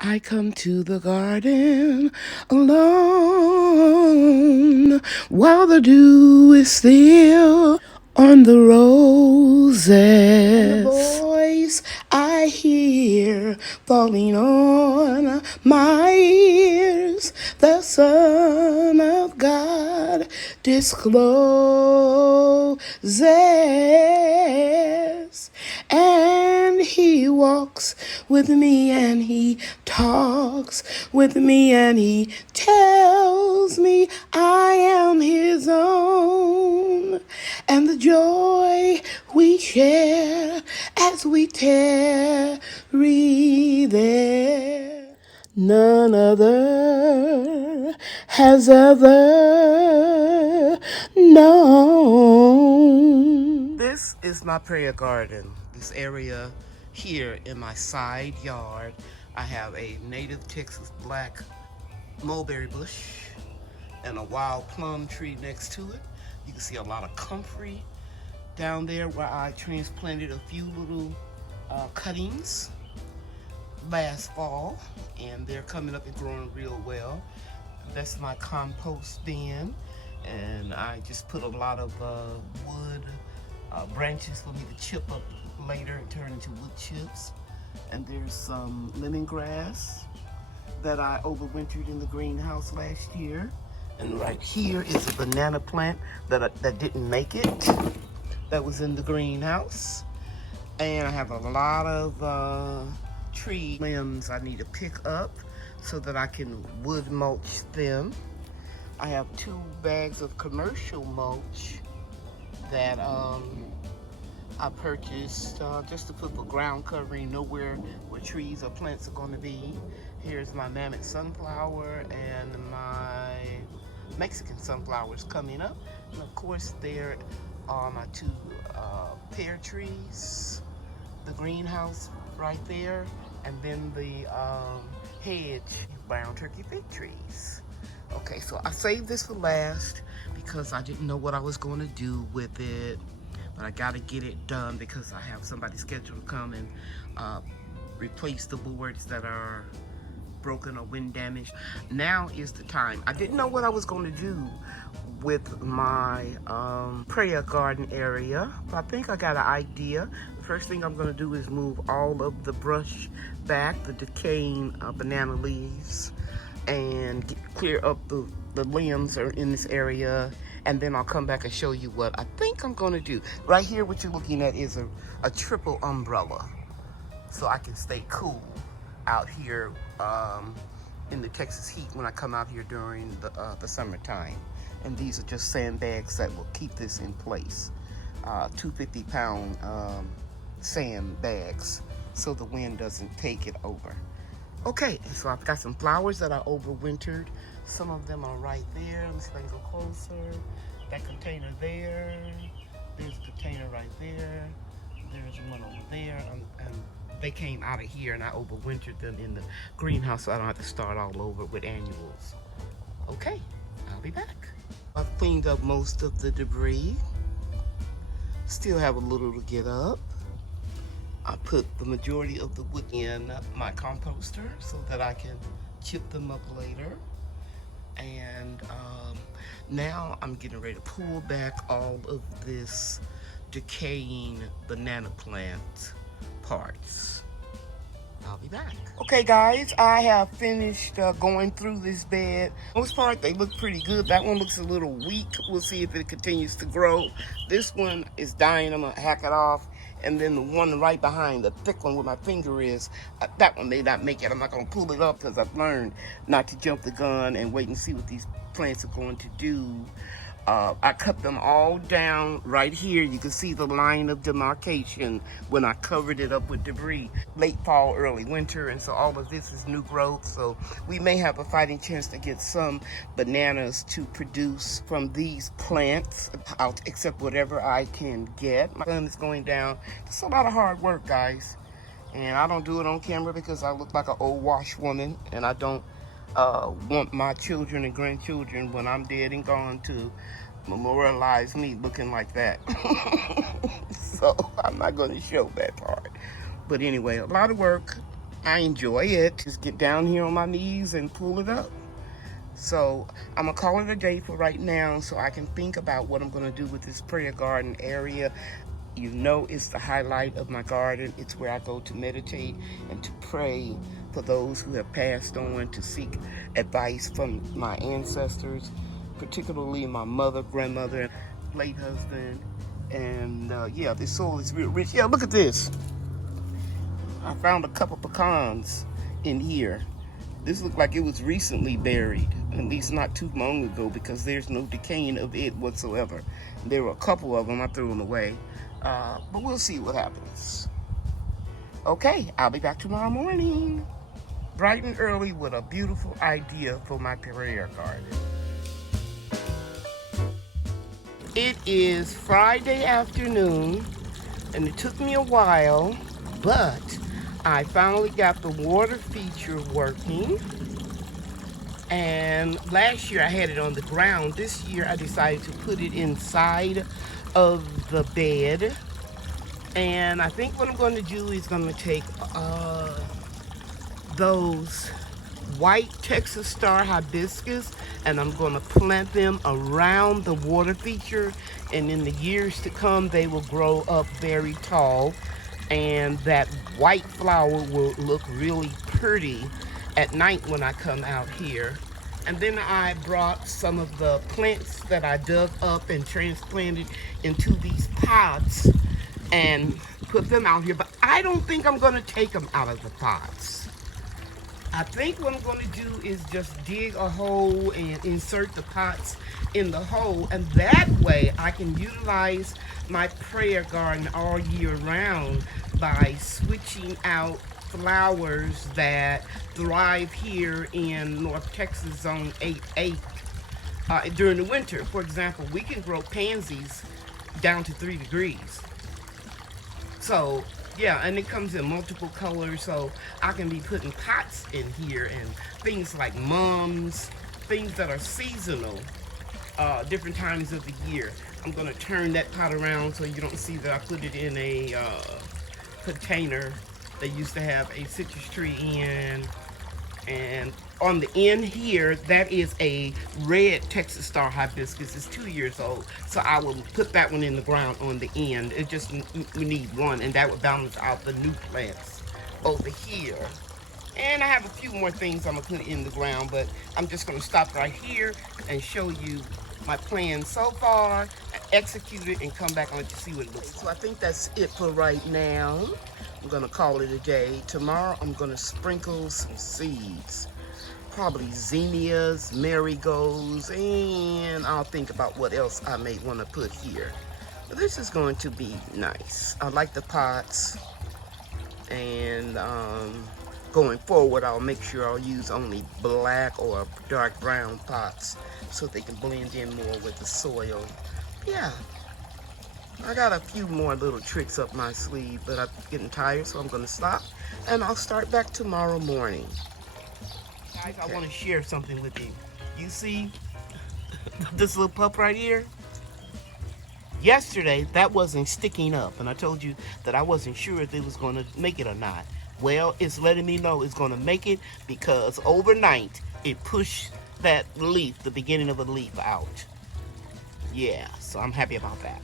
I come to the garden alone while the dew is still on the roses. And the voice I hear falling on my ears, the Son of God discloses. And he walks with me and he talks with me and he tells me I am his own. And the joy we share as we tarry there, none other has ever known. This is my prayer garden. This area here in my side yard, I have a native Texas black mulberry bush and a wild plum tree next to it. You can see a lot of comfrey down there where I transplanted a few little cuttings last fall, and they're coming up and growing real well. That's my compost bin, and I just put a lot of wood branches for me to chip up later and turn into wood chips. And there's some lemongrass that I overwintered in the greenhouse last year. And right here is a banana plant that didn't make it, that was in the greenhouse. And I have a lot of tree limbs I need to pick up so that I can wood mulch them. I have 2 bags of commercial mulch that I purchased just to put the ground covering, nowhere where trees or plants are going to be. Here's my mammoth sunflower and my Mexican sunflowers coming up. And of course there are my 2 pear trees, the greenhouse right there, and then the hedge brown turkey fig trees. Okay, so I saved this for last because I didn't know what I was going to do with it. But I gotta get it done because I have somebody scheduled to come and replace the boards that are broken or wind damaged. Now is the time. I didn't know what I was going to do with my prayer garden area, but I think I got an idea. The first thing I'm going to do is move all of the brush back, the decaying banana leaves, and clear up the limbs are in this area, and then I'll come back and show you what I think I'm going to do. Right here, what you're looking at is a triple umbrella, so I can stay cool out here in the Texas heat when I come out here during the summertime. And these are just sandbags that will keep this in place. 250-pound sandbags, so the wind doesn't take it over. Okay, so I've got some flowers that I overwintered. Some of them are right there. Let me see if I can go closer. That container there. There's a container right there. There's one over there. And they came out of here and I overwintered them in the greenhouse so I don't have to start all over with annuals. Okay, I'll be back. I've cleaned up most of the debris. Still have a little to get up. I put the majority of the wood in my composter so that I can chip them up later. And now I'm getting ready to pull back all of this decaying banana plant parts. I'll be back. Okay guys, I have finished going through this bed. Most part, they look pretty good. That one looks a little weak. We'll see if it continues to grow. This one is dying. I'm gonna hack it off. And then the one right behind, the thick one where my finger is, that one may not make it. I'm not gonna pull it up because I've learned not to jump the gun and wait and see what these plants are going to do. I cut them all down right here. You can see the line of demarcation when I covered it up with debris. Late fall, early winter, and so all of this is new growth. So we may have a fighting chance to get some bananas to produce from these plants. I'll accept whatever I can get. My sun is going down. It's a lot of hard work, guys. And I don't do it on camera because I look like an old washwoman, and I don't want my children and grandchildren when I'm dead and gone to memorialize me looking like that. So I'm not going to show that part. But anyway, a lot of work. I enjoy it. Just get down here on my knees and pull it up. So I'm gonna call it a day for right now so I can think about what I'm gonna do with this prayer garden area. You know, it's the highlight of my garden. It's where I go to meditate and to pray for those who have passed on, to seek advice from my ancestors, particularly my mother, grandmother, late husband. And yeah, this soil is real rich. Yeah, look at this. I found a couple pecans in here. This looked like it was recently buried, at least not too long ago, because there's no decaying of it whatsoever. There were a couple of them. I threw them away. But we'll see what happens. Okay, I'll be back tomorrow morning, bright and early, with a beautiful idea for my prayer garden. It is Friday afternoon, and it took me a while, but I finally got the water feature working. And last year I had it on the ground. This year I decided to put it inside of the bed. And I think what I'm going to do is going to take those white Texas star hibiscus, and I'm going to plant them around the water feature, and in the years to come they will grow up very tall, and that white flower will look really pretty at night when I come out here. And then I brought some of the plants that I dug up and transplanted into these pots and put them out here, but I don't think I'm going to take them out of the pots. I think what I'm going to do is just dig a hole and insert the pots in the hole, and that way I can utilize my prayer garden all year round by switching out flowers that thrive here in North Texas Zone 8A during the winter. For example, we can grow pansies down to 3 degrees. So yeah, and it comes in multiple colors, so I can be putting pots in here and things like mums, things that are seasonal, different times of the year. I'm gonna turn that pot around so you don't see that I put it in a container they used to have a citrus tree in. And on the end here, that is a red Texas star hibiscus. It's 2 years old, so I will put that one in the ground on the end. It just, we need one, and that would balance out the new plants over here. And I have a few more things I'm gonna put in the ground, but I'm just gonna stop right here and show you my plan so far, execute it, and come back and let you see what it looks like. So I think that's it for right now. I'm gonna call it a day. Tomorrow I'm gonna sprinkle some seeds, probably zinnias, marigolds, and I'll think about what else I may want to put here. But this is going to be nice. I like the pots, and going forward I'll make sure I'll use only black or dark brown pots so they can blend in more with the soil. Yeah, I got a few more little tricks up my sleeve, but I'm getting tired, so I'm going to stop, and I'll start back tomorrow morning. Guys, okay. I want to share something with you. You see this little pup right here? Yesterday, that wasn't sticking up, and I told you that I wasn't sure if it was going to make it or not. Well, it's letting me know it's going to make it, because overnight, it pushed that leaf, the beginning of a leaf, out. Yeah, so I'm happy about that.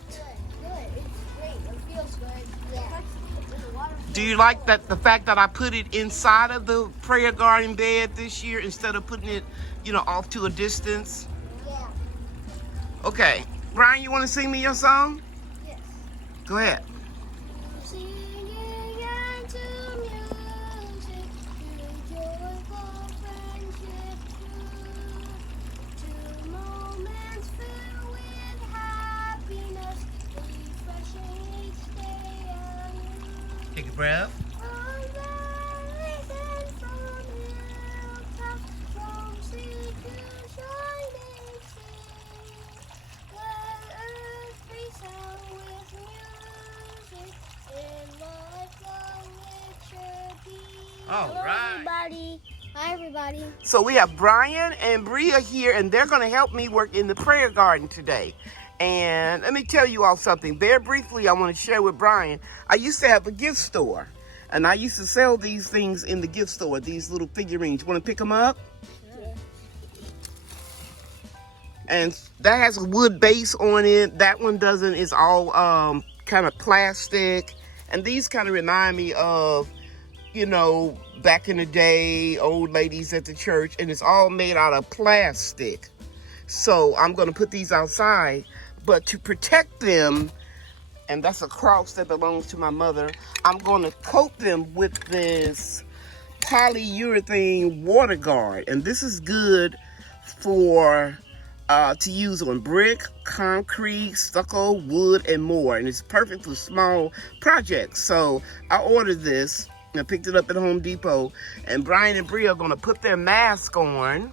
Do you like that, the fact that I put it inside of the prayer garden bed this year instead of putting it, you know, off to a distance? Yeah. Okay. Brian, you want to sing me your song? Yes. Go ahead. Take a breath. All right. Everybody. Hi, everybody. So we have Brian and Bria here, and they're going to help me work in the prayer garden today. And let me tell you all something. Very briefly, I want to share with Brian. I used to have a gift store, And I used to sell these things in the gift store, these little figurines. Want to pick them up? Sure. And that has a wood base on it. That one doesn't. It's all kind of plastic. And these kind of remind me of, you know, back in the day, old ladies at the church. And it's all made out of plastic. So I'm going to put these outside. But to protect them, and that's a cross that belongs to my mother, I'm going to coat them with this polyurethane water guard. And this is good for to use on brick, concrete, stucco, wood, and more. And it's perfect for small projects. So I ordered this and I picked it up at Home Depot. And Brian and Bria are going to put their mask on.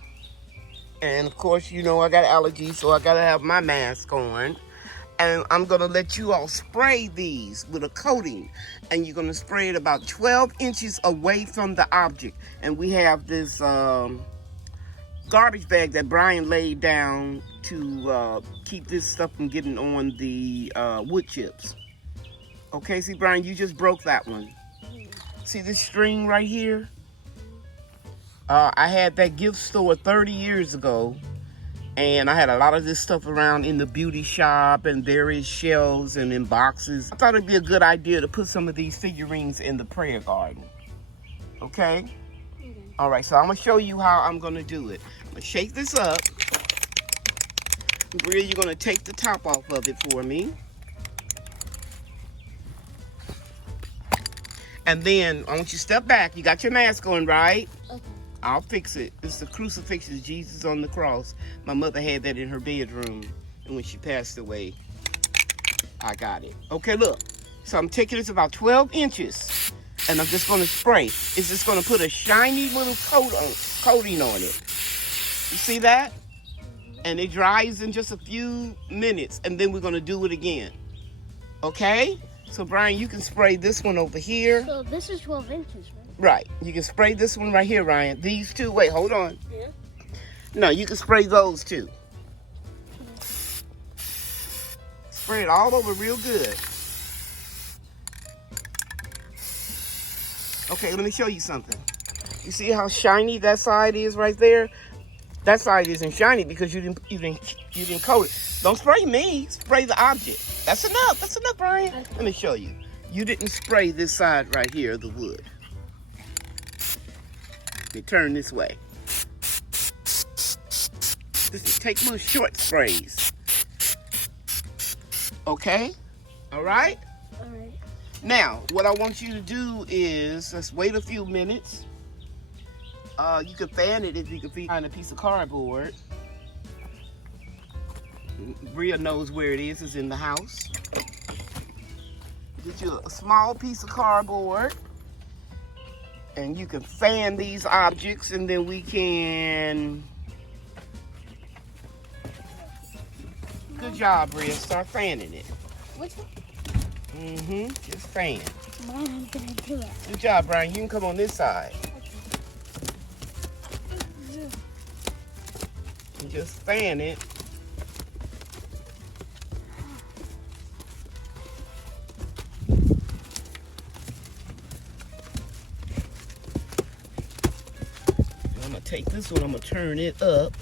And of course, you know, I got allergies, so I got to have my mask on. And I'm going to let you all spray these with a coating. And you're going to spray it about 12 inches away from the object. And we have this garbage bag that Brian laid down to keep this stuff from getting on the wood chips. Okay, see, Brian, you just broke that one. See this string right here? I had that gift store 30 years ago. And I had a lot of this stuff around in the beauty shop and various shelves and in boxes. I thought it'd be a good idea to put some of these figurines in the prayer garden. Okay? All right, so I'm going to show you how I'm going to do it. I'm going to shake this up. Bria, you're going to take the top off of it for me. And then I want you to step back. You got your mask on, right? Okay. I'll fix it. It's the crucifix of Jesus on the cross. My mother had that in her bedroom. And when she passed away, I got it. Okay, look. So I'm taking this about 12 inches. And I'm just going to spray. It's just going to put a shiny little coating on it. You see that? And it dries in just a few minutes. And then we're going to do it again. Okay? So, Brian, you can spray this one over here. So this is 12 inches, right? Right. You can spray this one right here, Ryan. These two. Wait, hold on. Yeah. No, you can spray those two. Spray it all over real good. Okay, let me show you something. You see how shiny that side is right there? That side isn't shiny because you didn't coat it. Don't spray me. Spray the object. That's enough. That's enough, Brian. Okay. Let me show you. You didn't spray this side right here of the wood. They turn this way. Take little short sprays. Okay? All right? All right. Now, what I want you to do is, let's wait a few minutes. You can fan it if you can find a piece of cardboard. Bria knows where it is. It's in the house. Get you a small piece of cardboard. And you can fan these objects, and then we can... Good job, Bria. Start fanning it. Which one? Mm-hmm. Just fan. I'm gonna do it. Good job, Brian. You can come on this side. Okay. And just fan it. I'm gonna take this one. I'm gonna turn it up.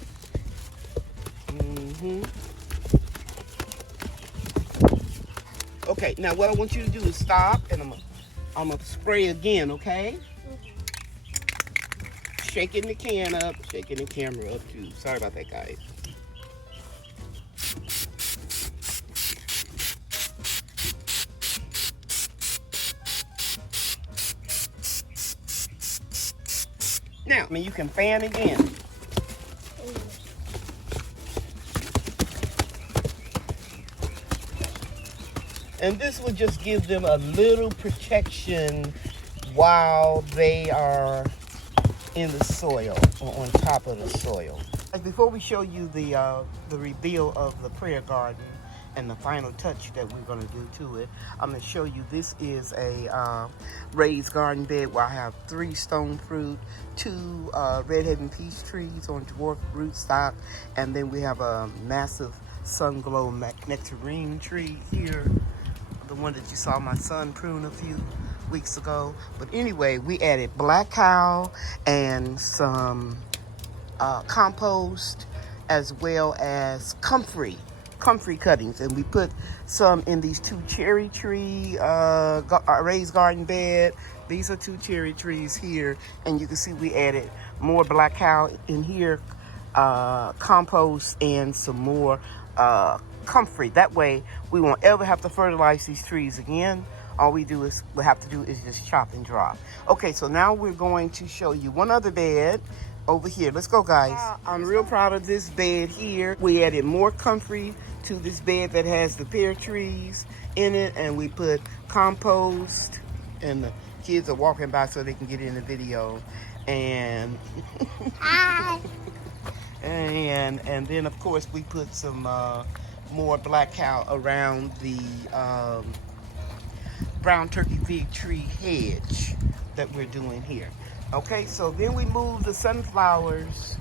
Mm-hmm. Okay, now what I want you to do is stop, and I'm gonna spray again, okay? Shaking the can up, shaking the camera up too. Sorry about that, guys. Now, you can fan again. And this will just give them a little protection while they are in the soil or on top of the soil. Before we show you the reveal of the prayer garden and the final touch that we're going to do to it, I'm going to show you this is a raised garden bed where I have 3 stone fruit, 2 red heaven peach trees on dwarf rootstock, and then we have a massive sun glow nectarine tree here. The one that you saw my son prune a few weeks ago. But anyway, we added black cow and some compost, as well as comfrey cuttings, and we put some in these 2 cherry tree raised garden bed. These are 2 cherry trees here, and you can see we added more black cow in here, compost, and some more comfrey. That way we won't ever have to fertilize these trees again. All we have to do is just chop and drop. Okay, so now we're going to show you one other bed over here. Let's go, guys. I'm real proud of this bed here. We added more comfrey to this bed that has the pear trees in it, and we put compost, and the kids are walking by so they can get in the video. And and then of course we put some more black cow around the brown turkey fig tree hedge that we're doing here. Okay, so then we move the sunflowers,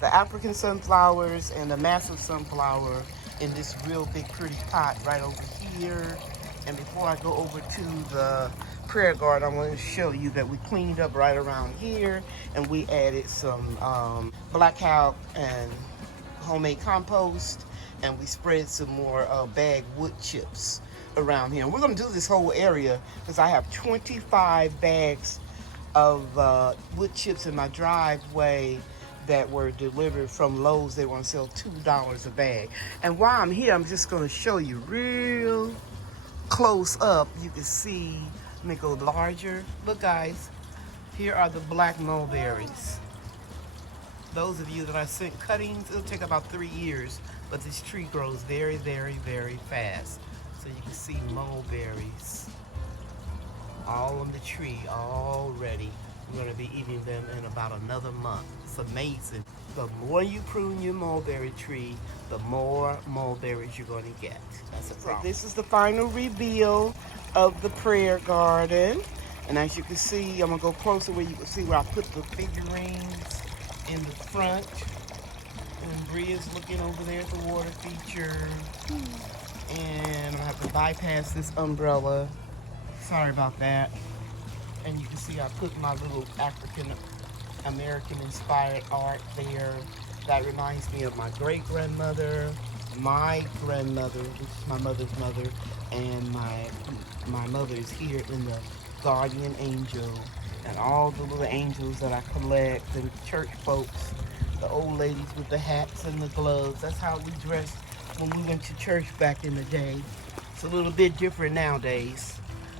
the African sunflowers and the massive sunflower in this real big pretty pot right over here. And before I go over to the prayer garden, I want to show you that we cleaned up right around here, and we added some black cow and homemade compost, and we spread some more bagged wood chips around here. And we're going to do this whole area because I have 25 bags of wood chips in my driveway that were delivered from Lowe's. They want to sell $2 a bag. And while I'm here, I'm just going to show you real close up. You can see, let me go larger. Look, guys, here are the black mulberries. Those of you that I sent cuttings, it'll take about 3 years, but this tree grows very, very, very fast. So you can see mulberries all on the tree already. We're going to be eating them in about another month. It's amazing. The more you prune your mulberry tree, the more mulberries you're going to get. That's a problem. This is the final reveal of the prayer garden. And as you can see, I'm going to go closer where you can see where I put the figurines in the front. And Bria's looking over there at the water feature. And I have to bypass this umbrella. Sorry about that. And you can see I put my little African American inspired art there. That reminds me of my great grandmother, my grandmother, which is my mother's mother, and my mother is here in the guardian angel, and all the little angels that I collect, and church folks, the old ladies with the hats and the gloves. That's how we dressed when we went to church back in the day. It's a little bit different nowadays,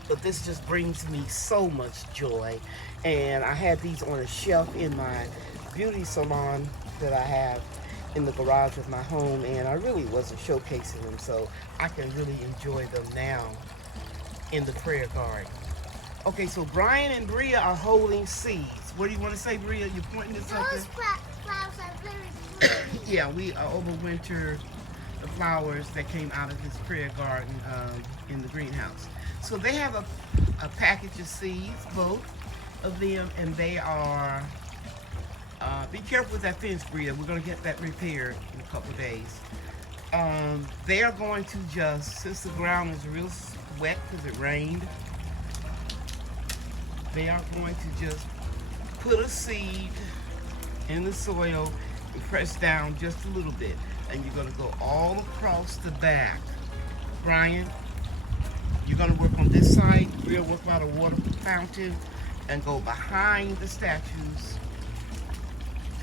but this just brings me so much joy. And I had these on a shelf in my beauty salon that I have in the garage of my home, and I really wasn't showcasing them, so I can really enjoy them now in the prayer garden. Okay, so Brian and Bria are holding seeds. What do you want to say, Bria? You're pointing at something? Those flowers are very pretty. Yeah, we overwintered the flowers that came out of this prayer garden in the greenhouse. So they have a package of seeds, both of them, and they are, be careful with that fence, Bria. We're going to get that repaired in a couple of days. They are going to just, since the ground is real wet because it rained, they are going to just put a seed in the soil and press down just a little bit. And you're going to go all across the back. Brian, you're going to work on this side. We'll work by the water fountain and go behind the statues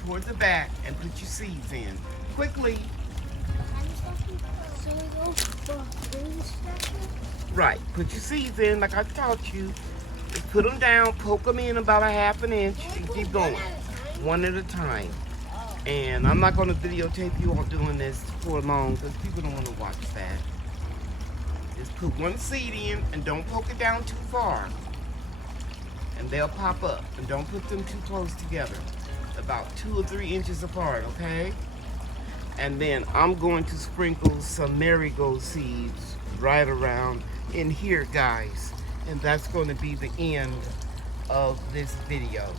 toward the back and put your seeds in. Quickly. Right. Put your seeds in like I taught you. Just put them down, poke them in about a ½ an inch, and keep going. One at a time. And I'm not going to videotape you all doing this for long because people don't want to watch that. Just put one seed in and don't poke it down too far. And they'll pop up. And don't put them too close together. About 2 or 3 inches apart, okay? And then I'm going to sprinkle some marigold seeds right around in here, guys. And that's going to be the end of this video.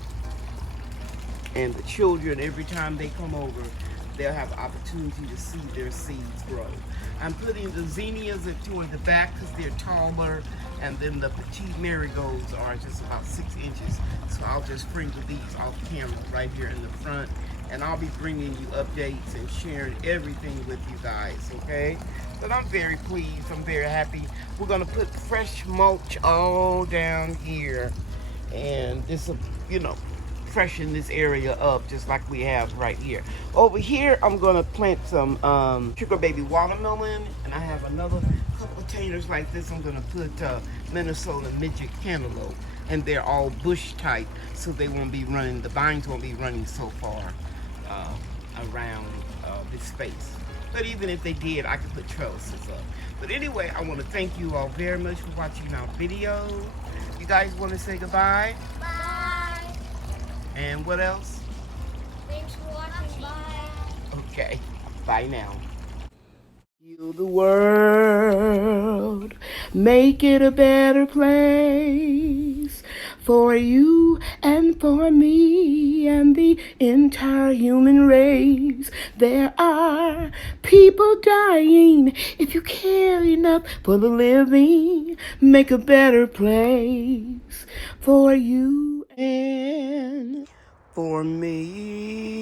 And the children, every time they come over, they'll have the opportunity to see their seeds grow. I'm putting the zinnias toward the back because they're taller, and then the petite marigolds are just about 6 inches. So I'll just sprinkle these off camera right here in the front, and I'll be bringing you updates and sharing everything with you guys, okay? But I'm very pleased, I'm very happy. We're gonna put fresh mulch all down here, and this will, you know, freshen this area up just like we have right here. Over here, I'm gonna plant some sugar baby watermelon, and I have another couple containers like this. I'm gonna put Minnesota midget cantaloupe, and they're all bush type, so they won't be running, the vines won't be running so far around this space. But even if they did, I could put trellises up. But anyway, I want to thank you all very much for watching our video. You guys want to say goodbye? Bye. And what else? Thanks for watching. Bye. Okay, bye now. Heal the world, make it a better place for you and for me and the entire human race. There are people dying. If you care enough for the living, make a better place for you and for me.